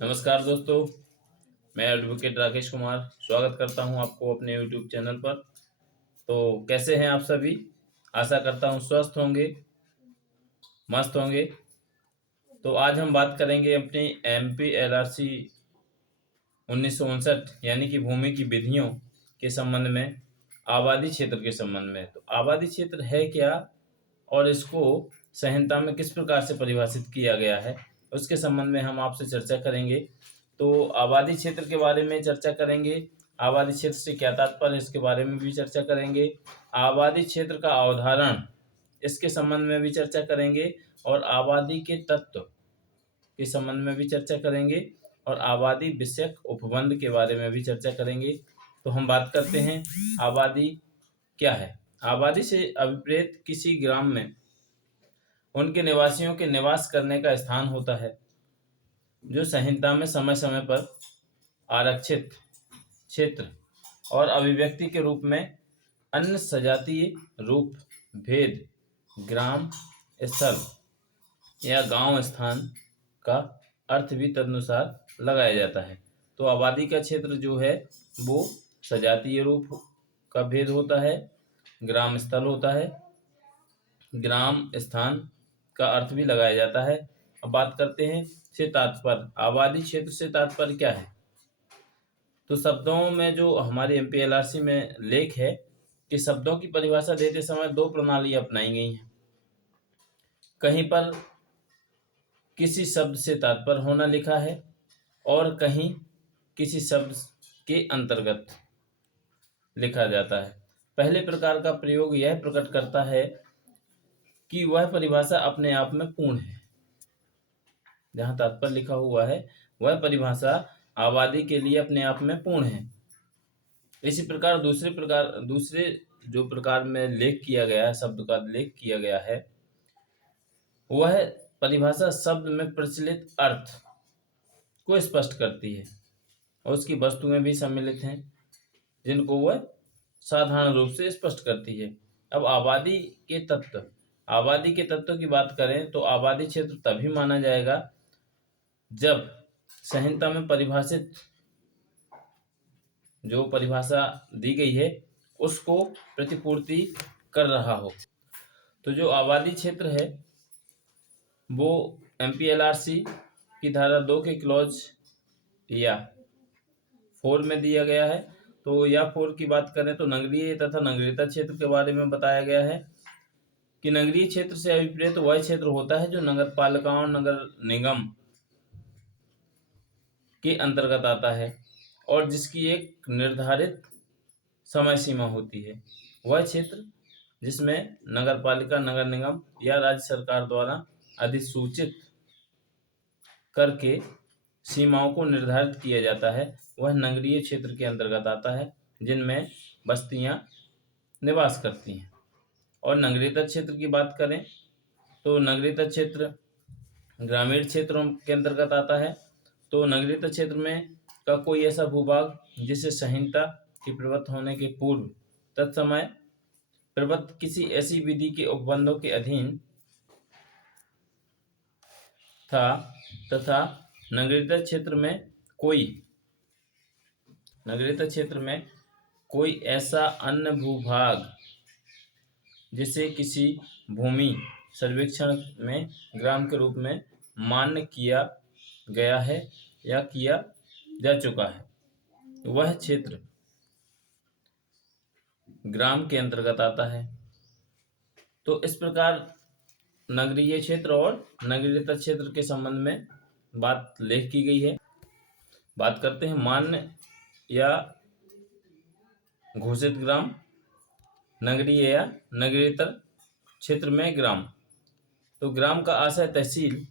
नमस्कार दोस्तों, मैं एडवोकेट राकेश कुमार स्वागत करता हूं आपको अपने यूट्यूब चैनल पर। तो कैसे हैं आप सभी? आशा करता हूं स्वस्थ होंगे, मस्त होंगे। तो आज हम बात करेंगे अपनी एमपी एलआरसी 1959 यानी कि भूमि की विधियों के संबंध में, आबादी क्षेत्र के संबंध में। तो आबादी क्षेत्र है क्या और इसको संहिता में किस प्रकार से परिभाषित किया गया है, उसके संबंध में हम आपसे चर्चा करेंगे। तो आबादी क्षेत्र के बारे में चर्चा करेंगे, आबादी क्षेत्र से क्या तात्पर्य है इसके बारे में भी चर्चा करेंगे, आबादी क्षेत्र का अवधारण इसके संबंध में भी चर्चा करेंगे, और आबादी के तत्व के संबंध में भी चर्चा करेंगे, और आबादी विषयक उपबंध के बारे में भी चर्चा करेंगे। तो हम बात करते हैं आबादी क्या है। आबादी से अभिप्रेत किसी ग्राम में उनके निवासियों के निवास करने का स्थान होता है, जो संहिता में समय समय पर आरक्षित क्षेत्र और अभिव्यक्ति के रूप में अन्य सजातीय रूप भेद ग्राम स्थल या गांव स्थान का अर्थ भी तदनुसार लगाया जाता है। तो आबादी का क्षेत्र जो है वो सजातीय रूप का भेद होता है, ग्राम स्थल होता है, ग्राम स्थान का अर्थ भी लगाया जाता है। अब बात करते हैं से तात्पर्य, आबादी क्षेत्र से तात्पर्य क्या है। तो शब्दों में जो हमारे एमपीएलआरसी में लेख है कि शब्दों की परिभाषा देते समय दो प्रणाली अपनाई गई हैं। कहीं पर किसी शब्द से तात्पर्य होना लिखा है और कहीं किसी शब्द के अंतर्गत लिखा जाता है। पहले प्रकार का प्रयोग यह प्रकट करता है कि वह परिभाषा अपने आप में पूर्ण है। जहाँ तात्पर्य लिखा हुआ है वह परिभाषा आबादी के लिए अपने आप में पूर्ण है। इसी प्रकार दूसरे जो प्रकार में लेख किया गया है, शब्द का लेख किया गया है, वह परिभाषा शब्द में प्रचलित अर्थ को स्पष्ट करती है और उसकी वस्तुएं भी सम्मिलित हैं जिनको वह साधारण रूप से स्पष्ट करती है। अब आबादी के तत्व की बात करें तो आबादी क्षेत्र तभी माना जाएगा जब संहिता में परिभाषित जो परिभाषा दी गई है उसको प्रतिपूर्ति कर रहा हो। तो जो आबादी क्षेत्र है वो एमपीएलआरसी की धारा 2 के क्लॉज या 4 में दिया गया है। तो या 4 की बात करें तो नगरीय तथा नगरीयता क्षेत्र के बारे में बताया गया है कि नगरीय क्षेत्र से अभिप्रेत वह क्षेत्र होता है जो नगर पालिकाओं नगर निगम के अंतर्गत आता है और जिसकी एक निर्धारित समय सीमा होती है। वह क्षेत्र जिसमें नगर पालिका नगर निगम या राज्य सरकार द्वारा अधिसूचित करके सीमाओं को निर्धारित किया जाता है, वह नगरीय क्षेत्र के अंतर्गत आता है, जिनमें बस्तियां निवास करती हैं। और नगरीयता क्षेत्र की बात करें तो नगरीयता क्षेत्र ग्रामीण क्षेत्रों के अंतर्गत आता है। तो नगरीयता क्षेत्र में का कोई ऐसा भूभाग जिसे संहिता के प्रवृत्त होने के पूर्व तत्समय प्रवृत्त किसी ऐसी विधि के उपबंधों के अधीन था तथा नगरीयता क्षेत्र में कोई ऐसा अन्य भूभाग जिसे किसी भूमि सर्वेक्षण में ग्राम के रूप में मान्य किया गया है या किया जा चुका है, वह क्षेत्र ग्राम के अंतर्गत आता है। तो इस प्रकार नगरीय क्षेत्र और नगरीयता क्षेत्र के संबंध में बात लेख की गई है। बात करते हैं मान्य या घोषित ग्राम, नगरीय या नगरीयतर क्षेत्र में ग्राम। तो ग्राम का आशय तहसील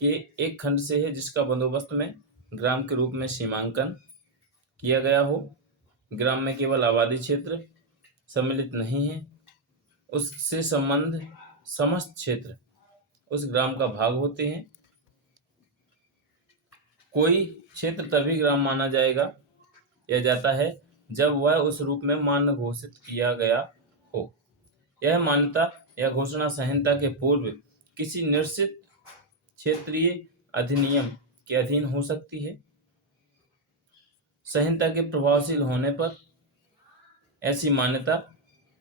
के एक खंड से है जिसका बंदोबस्त में ग्राम के रूप में सीमांकन किया गया हो। ग्राम में केवल आबादी क्षेत्र सम्मिलित नहीं है, उससे संबंध समस्त क्षेत्र उस ग्राम का भाग होते हैं। कोई क्षेत्र तभी ग्राम माना जाएगा या जाता है जब वह उस रूप में मान्य घोषित किया गया हो। यह मान्यता या घोषणा संहिता के पूर्व किसी निश्चित क्षेत्रीय अधिनियम के अधीन हो सकती है। संहिता के प्रभावशील होने पर ऐसी मान्यता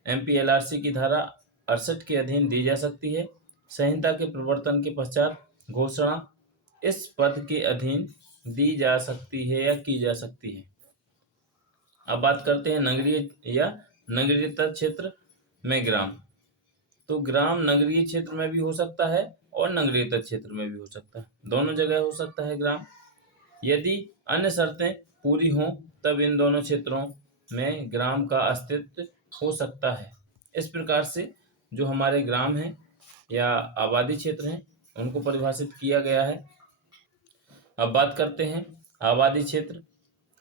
MPLRC की धारा 68 के अधीन दी जा सकती है। संहिता के प्रवर्तन के पश्चात घोषणा इस पद के अधीन दी जा सकती है या की जा सकती है। अब बात करते हैं नगरीय या नगरीयतर क्षेत्र में ग्राम। तो ग्राम नगरीय क्षेत्र में भी हो सकता है और नगरीयतर क्षेत्र में भी हो सकता है, दोनों जगह हो सकता है ग्राम। यदि अन्य शर्तें पूरी हों तब इन दोनों क्षेत्रों में ग्राम का अस्तित्व हो सकता है। इस प्रकार से जो हमारे ग्राम हैं या आबादी क्षेत्र हैं उनको परिभाषित किया गया है। अब बात करते हैं आबादी क्षेत्र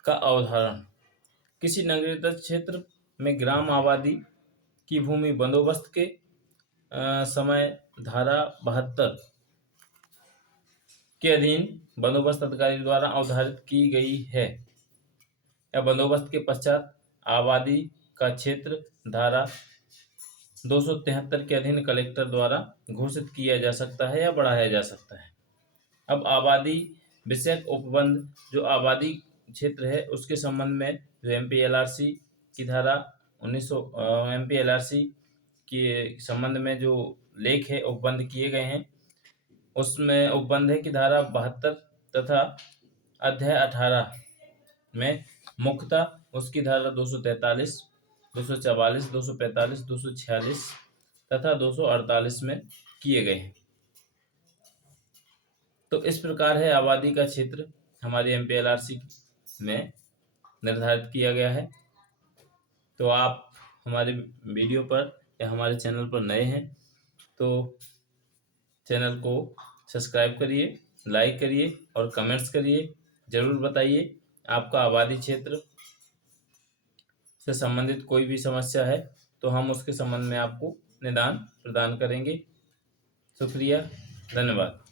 का अवधारण। किसी नगरीयतर क्षेत्र में ग्राम आबादी की भूमि बंदोबस्त के समय धारा 72 के अधीन बंदोबस्त अधिकारी द्वारा अवधारित की गई है या बंदोबस्त के पश्चात आबादी का क्षेत्र धारा 273 के अधीन कलेक्टर द्वारा घोषित किया जा सकता है या बढ़ाया जा सकता है। अब आबादी विषयक उपबंध जो आबादी क्षेत्र है उसके संबंध में जो MPLRC की धारा 1900 MPLRC के संबंध में जो लेख है उपबंध किए गए हैं उसमें उपबंध है कि धारा 72 तथा अध्याय 18 में मुख्यतः उसकी धारा 243, 244, 245, 246 तथा 248 में किए गए हैं। तो इस प्रकार है आबादी का क्षेत्र हमारी MPLRC में निर्धारित किया गया है। तो आप हमारे वीडियो पर या हमारे चैनल पर नए हैं तो चैनल को सब्सक्राइब करिए, लाइक करिए और कमेंट्स करिए। ज़रूर बताइए आपका आबादी क्षेत्र से संबंधित कोई भी समस्या है तो हम उसके संबंध में आपको निदान प्रदान करेंगे। शुक्रिया, धन्यवाद।